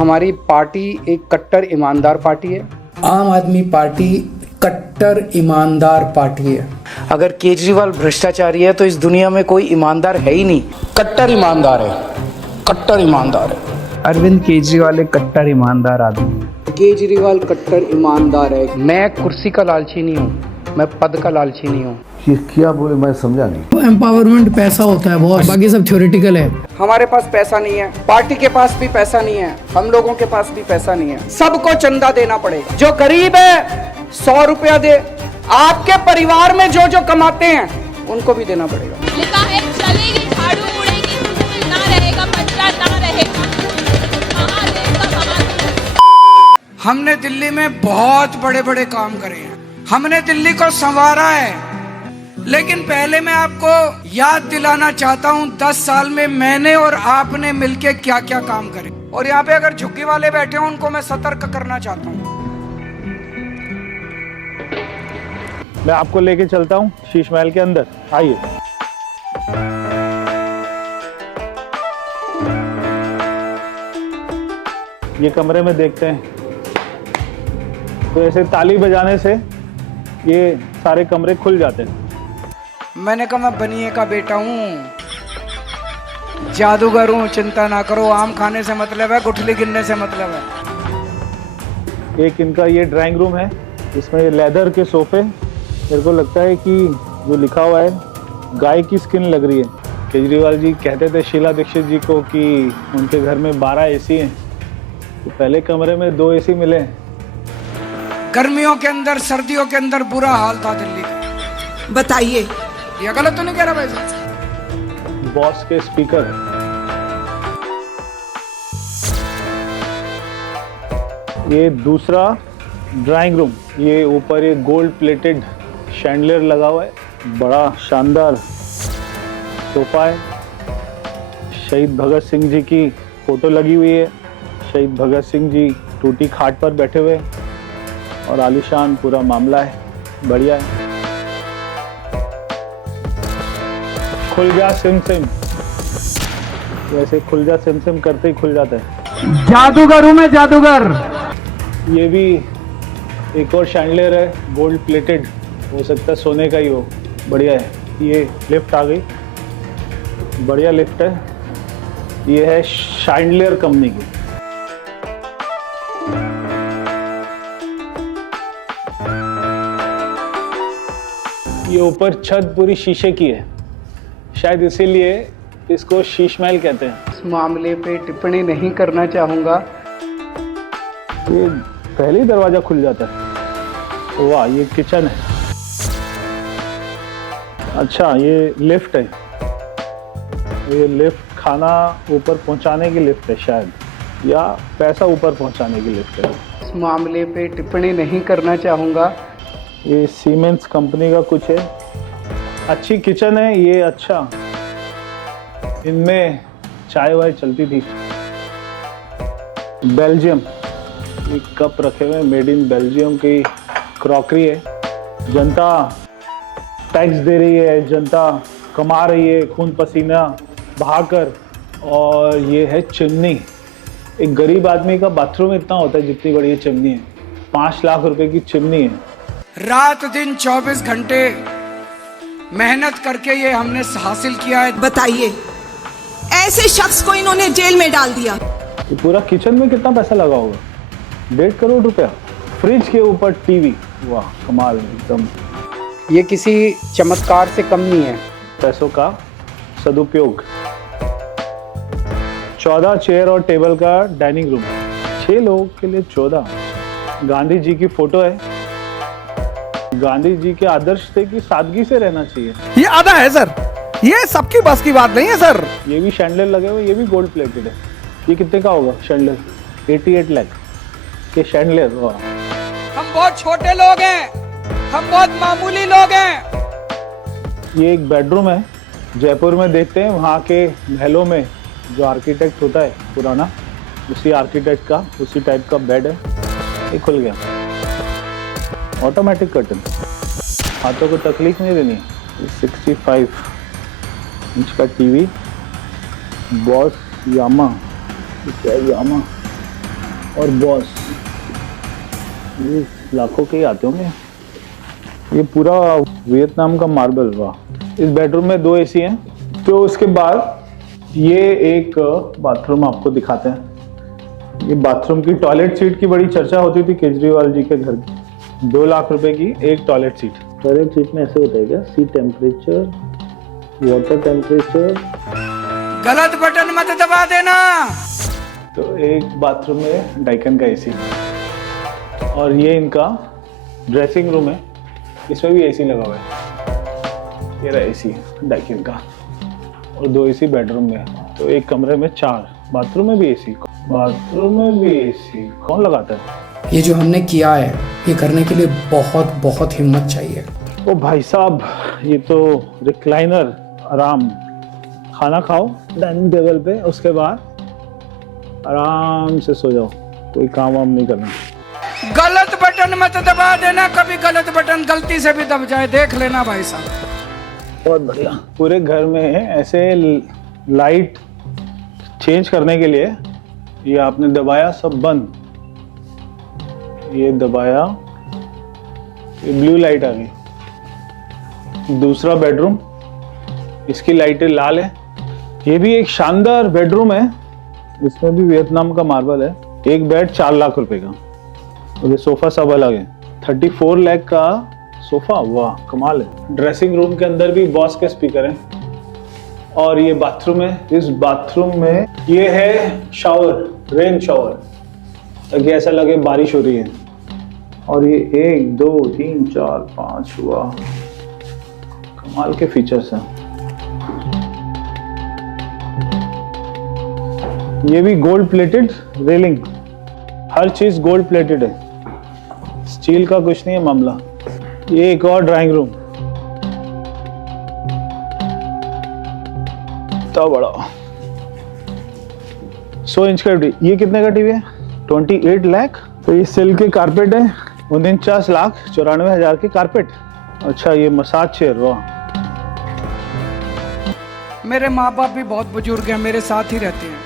हमारी पार्टी एक कट्टर ईमानदार पार्टी है। आम आदमी पार्टी कट्टर ईमानदार पार्टी है। अगर केजरीवाल भ्रष्टाचारी है तो इस दुनिया में कोई ईमानदार है ही नहीं। कट्टर ईमानदार है, कट्टर ईमानदार है। अरविंद केजरीवाल एक कट्टर ईमानदार आदमी है। केजरीवाल कट्टर ईमानदार है। मैं कुर्सी का लालची नहीं हूँ, मैं पद का लालची नहीं हूँ। ये क्या बोले, मैं समझा नहीं। तो एम्पावरमेंट पैसा होता है बहुत, बाकी सब थ्योरेटिकल है। हमारे पास पैसा नहीं है, पार्टी के पास भी पैसा नहीं है, हम लोगों के पास भी पैसा नहीं है। सबको चंदा देना पड़ेगा। जो गरीब है 100 रुपया दे, आपके परिवार में जो जो कमाते हैं उनको भी देना पड़ेगा। लिखा है चलेगी झाड़ू उड़ेगी, स्कूल ना रहेगा, पंचायत ना रहेगा। हमने दिल्ली में बहुत बड़े बड़े काम करे हैं, हमने दिल्ली को संवारा है। लेकिन पहले मैं आपको याद दिलाना चाहता हूं 10 साल में मैंने और आपने मिलके क्या क्या काम करे। और यहाँ पे अगर झुग्गी वाले बैठे हो उनको मैं सतर्क करना चाहता हूँ। मैं आपको लेके चलता हूँ शीश महल के अंदर, आइए। ये कमरे में देखते हैं। तो ऐसे ताली बजाने से ये सारे कमरे खुल जाते हैं। मैंने कहा मैं बनिए का बेटा हूँ, जादूगर हूँ, चिंता ना करो। आम खाने से मतलब है, गुठली गिनने से मतलब है। एक इनका ये ड्राइंग रूम है, इसमें ये लेदर के सोफे। मेरे को लगता है कि जो लिखा हुआ है गाय की स्किन लग रही है। केजरीवाल जी कहते थे शीला दीक्षित जी को कि उनके घर में 12 एसी हैं, तो पहले कमरे में 2 एसी मिले। गर्मियों के अंदर, सर्दियों के अंदर बुरा हाल था दिल्ली का। बताइए, ये गलत तो नहीं कह रहा भाई साहब? बॉस के स्पीकर। ये दूसरा ड्राइंग रूम, ये ऊपर ये गोल्ड प्लेटेड शैंडलियर लगा हुआ है, बड़ा शानदार सोफा है। शहीद भगत सिंह जी की फोटो लगी हुई है। शहीद भगत सिंह जी टूटी खाट पर बैठे हुए और आलीशान पूरा मामला है, बढ़िया है। खुल जा सिम सिम, वैसे खुल जा सिम सिम करते ही खुल जाता है। जादूगर हूं मैं, जादूगर। ये भी एक और शैंडलियर है, गोल्ड प्लेटेड, हो सकता है सोने का ही हो, बढ़िया है। ये लिफ्ट आ गई, बढ़िया लिफ्ट है। ये है शैंडलियर कंपनी की। ये ऊपर छत पूरी शीशे की है, शायद इसीलिए इसको शीश महल कहते हैं। इस मामले पे टिप्पणी नहीं करना चाहूंगा। ये पहले ही दरवाजा खुल जाता है। वाह, ये किचन है। अच्छा, ये लिफ्ट है। ये लिफ्ट खाना ऊपर पहुंचाने की लिफ्ट है शायद, या पैसा ऊपर पहुंचाने की लिफ्ट है। इस मामले पे टिप्पणी नहीं करना चाहूंगा। ये सीमेंस कंपनी का कुछ है। अच्छी किचन है ये। अच्छा, इनमें चाय वाय चलती थी। बेल्जियम, एक कप रखे हुए, मेड इन बेल्जियम की क्रॉकरी है। जनता टैक्स दे रही है, जनता कमा रही है खून पसीना बहाकर। और ये है चिमनी। एक गरीब आदमी का बाथरूम इतना होता है जितनी बड़ी ये चिमनी है। 5 लाख रुपए की चिमनी है। रात दिन 24 घंटे मेहनत करके ये हमने हासिल किया है। बताइए, ऐसे शख्स को इन्होंने जेल में डाल दिया। ये पूरा किचन में कितना पैसा लगा होगा? 1.5 करोड़ रुपया। फ्रिज के ऊपर टीवी, वाह कमाल एकदम। ये किसी चमत्कार से कम नहीं है। पैसों का सदुपयोग। 14 चेयर और टेबल का डाइनिंग रूम, 6 लोगों के लिए 14। गांधी जी की फोटो है। गांधी जी के आदर्श थे कि सादगी से रहना चाहिए। ये आधा है सर, ये सबकी बस की बात नहीं है सर। ये भी शैंडलियर लगे हुए, ये भी गोल्ड प्लेटेड है। ये कितने का होगा शैंडलियर? 88 लाख के शैंडलियर। हम बहुत छोटे लोग हैं, हम बहुत मामूली लोग हैं। ये एक बेडरूम है, जयपुर में देखते हैं वहाँ के महलों में जो आर्किटेक्ट होता है पुराना, उसी आर्किटेक्ट का उसी टाइप का बेड है। ये खुल गया, ऑटोमेटिक कर्टन, हाथों को तकलीफ नहीं देनी। 65 इंच का टीवी, बॉस यामा, क्या यामा, और बॉस, ये लाखों के ही आते होंगे। ये पूरा वियतनाम का मार्बल। वाह। इस बेडरूम में 2 एसी हैं। तो उसके बाद ये एक बाथरूम आपको दिखाते हैं। ये बाथरूम की टॉयलेट सीट की बड़ी चर्चा होती थी केजरीवाल जी के घर की। 2 लाख रुपए की एक टॉयलेट सीट। टॉयलेट सीट में ऐसे होता है क्या? सी टेम्परेचर, वाटर टेम्परेचर। गलत बटन मत दबा देना। तो एक बाथरूम में डाइकन का एसी, और ये इनका ड्रेसिंग रूम है, इसमें भी एसी लगा हुआ है। ये रहा एसी डाइकन का, और 2 एसी बेडरूम में। तो एक कमरे में 4, बाथरूम में भी एसी, बाथरूम में भी एसी। कौन लगाता है? ये जो हमने किया है, ये करने के लिए बहुत बहुत हिम्मत चाहिए। ओ भाई साहब, ये तो रिक्लाइनर, आराम। खाना खाओ डाइनिंग टेबल पे, उसके बाद आराम से सो जाओ, कोई काम वाम नहीं करना। गलत बटन मत दबा देना। कभी गलत बटन गलती से भी दब जाए, देख लेना भाई साहब। बहुत बढ़िया। पूरे घर में ऐसे लाइट चेंज करने के लिए ये आपने दबाया, सब बंद। ये दबाया, ये ब्लू लाइट आ गई। दूसरा बेडरूम, इसकी लाइटें लाल है। ये भी एक शानदार बेडरूम है, इसमें भी वियतनाम का मार्बल है। एक बेड 4 लाख रुपए का, और ये सोफा सब अलग है। 34 लाख का सोफा, वाह कमाल है। ड्रेसिंग रूम के अंदर भी बॉस के स्पीकर हैं, और ये बाथरूम है। इस बाथरूम में ये है शावर, रेन शावर, ताकि ऐसा लगे बारिश हो रही है। और ये 1 2 3 4 5, वाह कमाल के फीचर्स हैं। ये भी गोल्ड प्लेटेड रेलिंग, हर चीज गोल्ड प्लेटेड है, स्टील का कुछ नहीं है मामला। ये एक और ड्राइंग रूम, इतना बड़ा 100 इंच का टीवी। ये कितने का टीवी है? 28 लाख। तो ये सिल्क के कारपेट है, 49,94,000 के कारपेट। अच्छा, ये मसाज चेयर, वाह। मेरे माँ बाप भी बहुत बुजुर्ग हैं, मेरे साथ ही रहते हैं।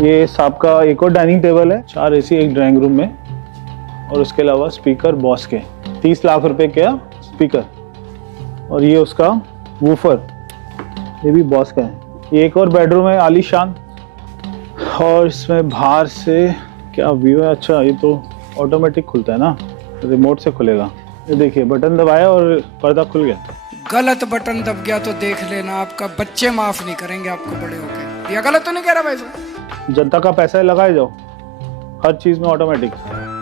ये सांप का एक और डाइनिंग टेबल है, 4 एसी एक ड्राइंग रूम में, और उसके अलावा स्पीकर बॉस के 30 लाख रुपए का स्पीकर। और ये उसका वूफर, ये भी बॉस का है। ये एक और बेडरूम है आलीशान, और इसमें बाहर से क्या व्यू है। अच्छा, ये तो ऑटोमेटिक खुलता है ना, रिमोट से खुलेगा। ये देखिए, बटन दबाया और पर्दा खुल गया। गलत बटन दब गया तो देख लेना, आपका बच्चे माफ नहीं करेंगे आपको बड़े होके। ये गलत तो नहीं कह रहा भाई साहब? जनता का पैसा है, लगाए जाओ, हर चीज में ऑटोमेटिक।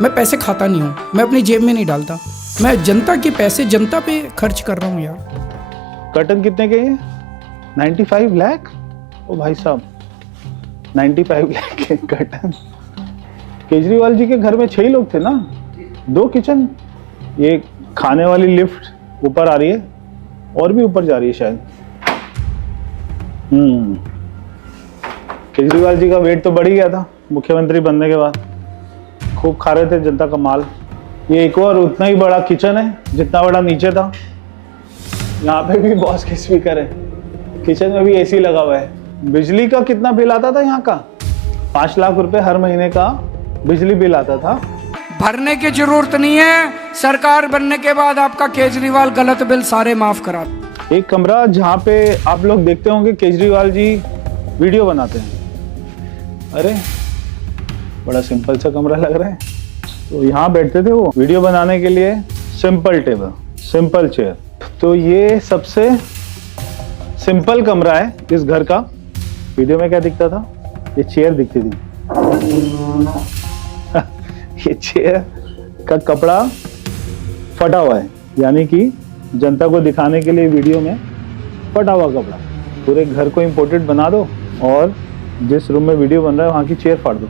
मैं पैसे खाता नहीं हूँ, मैं अपनी जेब में नहीं डालता। मैं जनता के पैसे जनता पे खर्च कर रहा हूँ यार। कर्टन कितने के हैं? 95 लाख। ओ भाई साहब, 95 लाख के कर्टन। केजरीवाल जी के घर में 6 ही लोग थे ना, 2 किचन। ये खाने वाली लिफ्ट ऊपर आ रही है, और भी ऊपर जा रही है शायद। केजरीवाल जी का वेट तो बढ़ ही गया था मुख्यमंत्री बनने के बाद, खूब खा रहे थे जनता का माल। ये एक और उतना ही बड़ा किचन है जितना बड़ा नीचे था। यहाँ पे भी बॉस के स्पीकर है, किचन में भी एसी लगा हुआ है। बिजली का कितना बिल आता था यहाँ का? 5 लाख रुपए हर महीने का बिजली बिल आता था। भरने की जरूरत नहीं है, सरकार बनने के बाद आपका केजरीवाल गलत बिल सारे माफ करा। एक कमरा जहाँ पे आप लोग देखते होंगे केजरीवाल जी वीडियो बनाते हैं। अरे बड़ा सिंपल सा कमरा लग रहा है। तो यहाँ बैठते थे वो वीडियो बनाने के लिए। Simple table, simple chair. तो ये सबसे सिंपल कमरा है इस घर का। वीडियो में क्या दिखता था? ये चेयर दिखती थी। ये चेयर का कपड़ा फटा हुआ है, यानी कि जनता को दिखाने के लिए वीडियो में फटा हुआ कपड़ा। पूरे घर को इम्पोर्टेड बना दो, और जिस रूम में वीडियो बन रहा है वहाँ की चेयर फाड़ दो।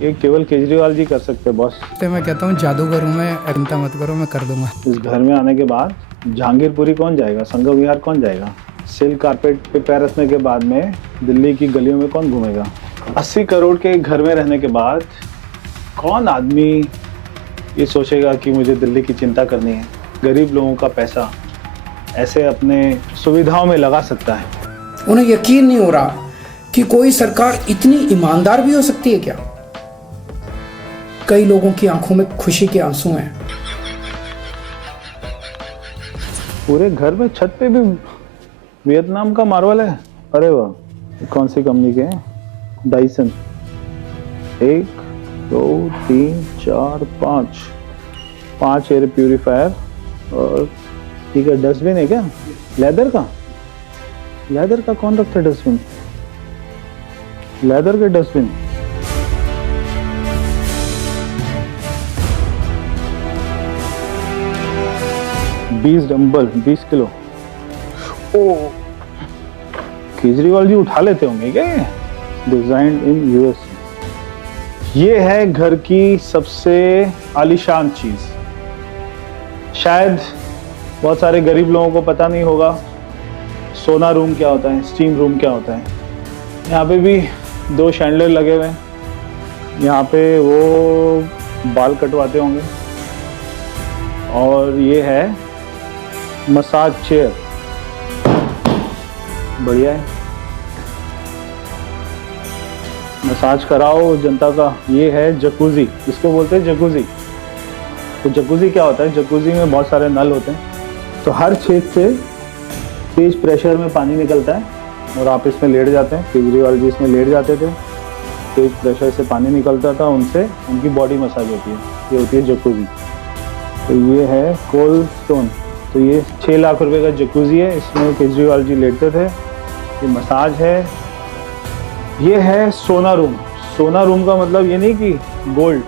ये केवल केजरीवाल जी कर सकते हैं बॉस। तो मैं कहता हूँ जादूगर हूँ मैं, चिंता मत करो, मैं कर दूंगा। इस घर में आने के बाद जहांगीरपुरी कौन जाएगा? संघ विहार कौन जाएगा? सिल्क कारपेट पे पैर रखने के बाद में दिल्ली की गलियों में कौन घूमेगा? 80 करोड़ के घर में रहने के बाद कौन आदमी ये सोचेगा कि मुझे दिल्ली की चिंता करनी है? गरीब लोगों का पैसा ऐसे अपने सुविधाओं में लगा सकता है। उन्हें यकीन नहीं हो रहा कि कोई सरकार इतनी ईमानदार भी हो सकती है क्या? कई लोगों की आंखों में खुशी के आंसू हैं। पूरे घर में छत पे भी वियतनाम का मार्बल है। अरे वाह, कौन सी कंपनी के हैं? डाइसन। 1 2 3 4 5 air purifier. और ठीक है, डस्टबिन है क्या? लेदर का? लेदर का कौन रखता है डस्टबिन? लेदर के डस्टबिन। बीस डंबल 20 किलो। ओ, केजरीवाल जी उठा लेते होंगे क्या? Design in US. ये है घर की सबसे आलीशान चीज। शायद बहुत सारे गरीब लोगों को पता नहीं होगा सोना रूम क्या होता है, स्टीम रूम क्या होता है। यहाँ पे भी 2 शैंडलर लगे हुए हैं। यहाँ पे वो बाल कटवाते होंगे। और ये है मसाज चेयर, बढ़िया है, मसाज कराओ जनता का। ये है जकूजी, इसको बोलते हैं जकूजी। तो जकूजी क्या होता है? जकूजी में बहुत सारे नल होते हैं, तो हर छेद से तेज प्रेशर में पानी निकलता है और आप इसमें लेट जाते हैं। केजरीवाल जी इसमें लेट जाते थे, तेज प्रेशर से पानी निकलता था, उनसे उनकी बॉडी मसाज होती है। ये होती है जकूजी। तो ये है कोल्ड स्टोन। तो ये 6 लाख रुपए का जकूजी है, इसमें केजरीवाल जी लेटते थे। ये मसाज है। ये है सोना रूम। सोना रूम का मतलब ये नहीं कि गोल्ड,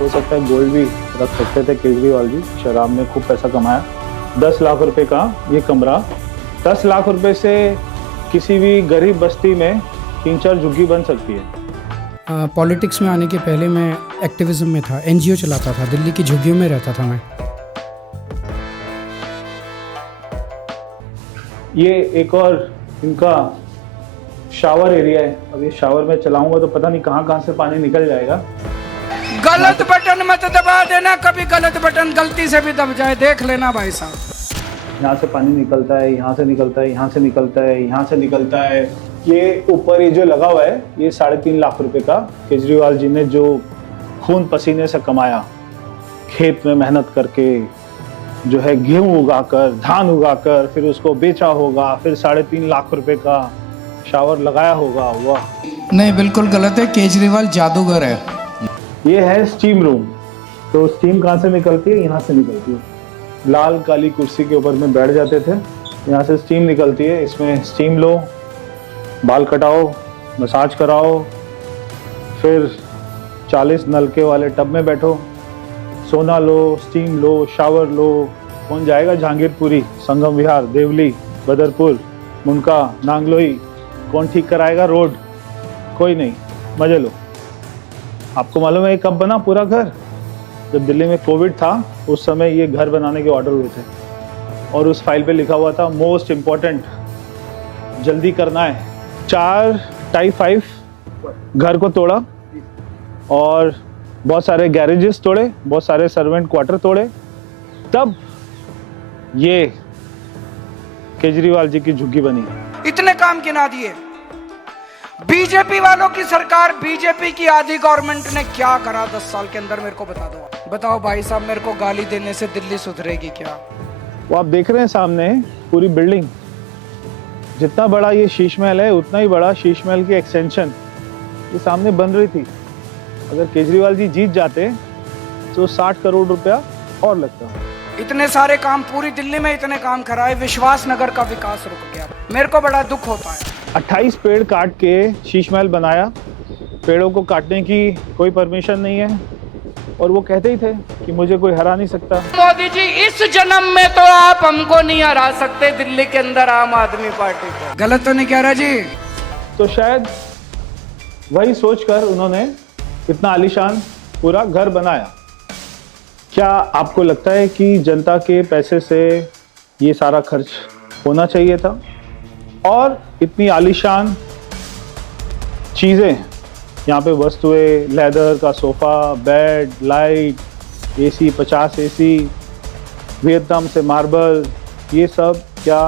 हो सकता है गोल्ड भी रख सकते थे केजरीवाल जी। शराब में खूब पैसा कमाया। 10 लाख रुपए का ये कमरा। 10 लाख रुपए से किसी भी गरीब बस्ती में 3-4 झुग्गी बन सकती है। पॉलिटिक्स में आने के पहले मैं एक्टिविज्म में था, एनजीओ चलाता था, दिल्ली की झुग्गियों में रहता था मैं। ये एक और इनका शावर एरिया है। अब ये शावर में चलाऊंगा तो पता नहीं कहाँ से पानी निकल जाएगा। गलत बटन मत दबा देना, कभी गलत बटन गलती से भी दब जाए, देख लेना भाई साहब। यहाँ से पानी निकलता है, यहाँ से निकलता है, यहाँ से निकलता है, यहाँ से निकलता है। ये ऊपर ये जो लगा हुआ है, ये 3.5 लाख रुपए का केजरीवाल जी ने जो खून पसीने से कमाया, खेत में मेहनत करके, जो है गेहूं उगाकर, धान उगाकर, फिर उसको बेचा होगा, फिर 3.5 लाख रुपए का शावर लगाया होगा। वाह, नहीं, बिल्कुल गलत है, केजरीवाल जादूगर है। ये है स्टीम रूम। तो स्टीम कहाँ से निकलती है? यहाँ से निकलती है। लाल काली कुर्सी के ऊपर में बैठ जाते थे, यहाँ से स्टीम निकलती है। इसमें स्टीम लो, बाल कटाओ, मसाज कराओ, फिर 40 नलके वाले टब में बैठो, सोना लो, स्टीम लो, शावर लो। कौन जाएगा जहांगीरपुरी, संगम विहार, देवली, बदरपुर, मुनका, नांगलोई? कौन ठीक कराएगा रोड? कोई नहीं, मजे लो। आपको मालूम है ये कब बना पूरा घर? जब दिल्ली में कोविड था, उस समय ये घर बनाने के ऑर्डर हुए थे और उस फाइल पे लिखा हुआ था मोस्ट इम्पोर्टेंट, जल्दी करना है। 4 टाइप 5 घर को तोड़ा और बहुत सारे गैरेजेस तोड़े, बहुत सारे सर्वेंट क्वार्टर तोड़े, तब ये केजरीवाल जी की झुग्गी बनी। इतने काम गिना दिए। बीजेपी वालों की सरकार, बीजेपी की आधी गवर्नमेंट ने क्या करा 10 साल के अंदर? मेरे को बता दो। बताओ भाई साहब, मेरे को गाली देने से दिल्ली सुधरेगी क्या? वो आप देख रहे हैं सामने पूरी बिल्डिंग, जितना बड़ा ये शीश महल है, उतना ही बड़ा शीश महल की एक्सटेंशन ये सामने बन रही थी। अगर केजरीवाल जी जीत जाते तो 60 करोड़ रुपया और लगता। इतने सारे काम पूरी दिल्ली में इतने काम कराए, विश्वास नगर का विकास रुक गया। मेरे को बड़ा दुख होता है। 28 पेड़ काट के शीश महल बनाया। पेड़ों को काटने की कोई परमिशन नहीं है और वो कहते ही थे कि मुझे कोई हरा नहीं सकता। मोदी जी, इस जन्म में तो आप हमको नहीं हरा सकते दिल्ली के अंदर आम आदमी पार्टी को। गलत तो नहीं कह रहा जी? तो शायद वही सोचकर उन्होंने इतना आलीशान पूरा घर बनाया। क्या आपको लगता है कि जनता के पैसे से ये सारा खर्च होना चाहिए था? और इतनी आलीशान चीज़ें, यहाँ पे वस्तुएं, लेदर का sofa, bed, light, AC, 50 AC, Vietnam से मार्बल, ये सब क्या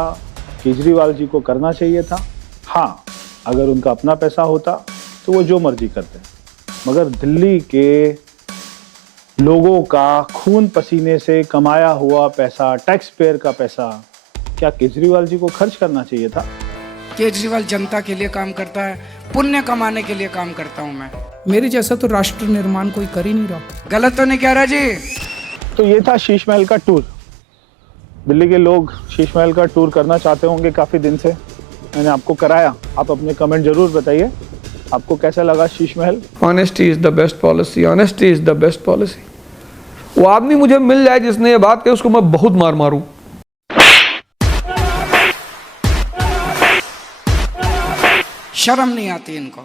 केजरीवाल जी को करना चाहिए था? हाँ, अगर उनका अपना पैसा होता तो वो जो मर्जी करते, मगर दिल्ली के लोगों का खून पसीने से कमाया हुआ पैसा, टैक्स पेयर का पैसा, क्या केजरीवाल जी को खर्च करना चाहिए था? केजरीवाल जनता के लिए काम करता है, पुण्य कमाने के लिए काम करता हूं मैं। मेरे जैसा तो राष्ट्र निर्माण कोई कर ही नहीं रहा। गलत तो नहीं कह रहा जी? तो ये था शीश महल का टूर। दिल्ली के लोग शीश महल का टूर करना चाहते होंगे काफ़ी दिन से, मैंने आपको कराया। आप अपने कमेंट जरूर बताइए आपको कैसा लगा Sheesh Mahal. Honesty is the best policy, honesty is the best policy. वो आदमी मुझे मिल जाए जिसने ये बात कही, उसको मैं बहुत मार मारूं। शर्म नहीं आती इनको।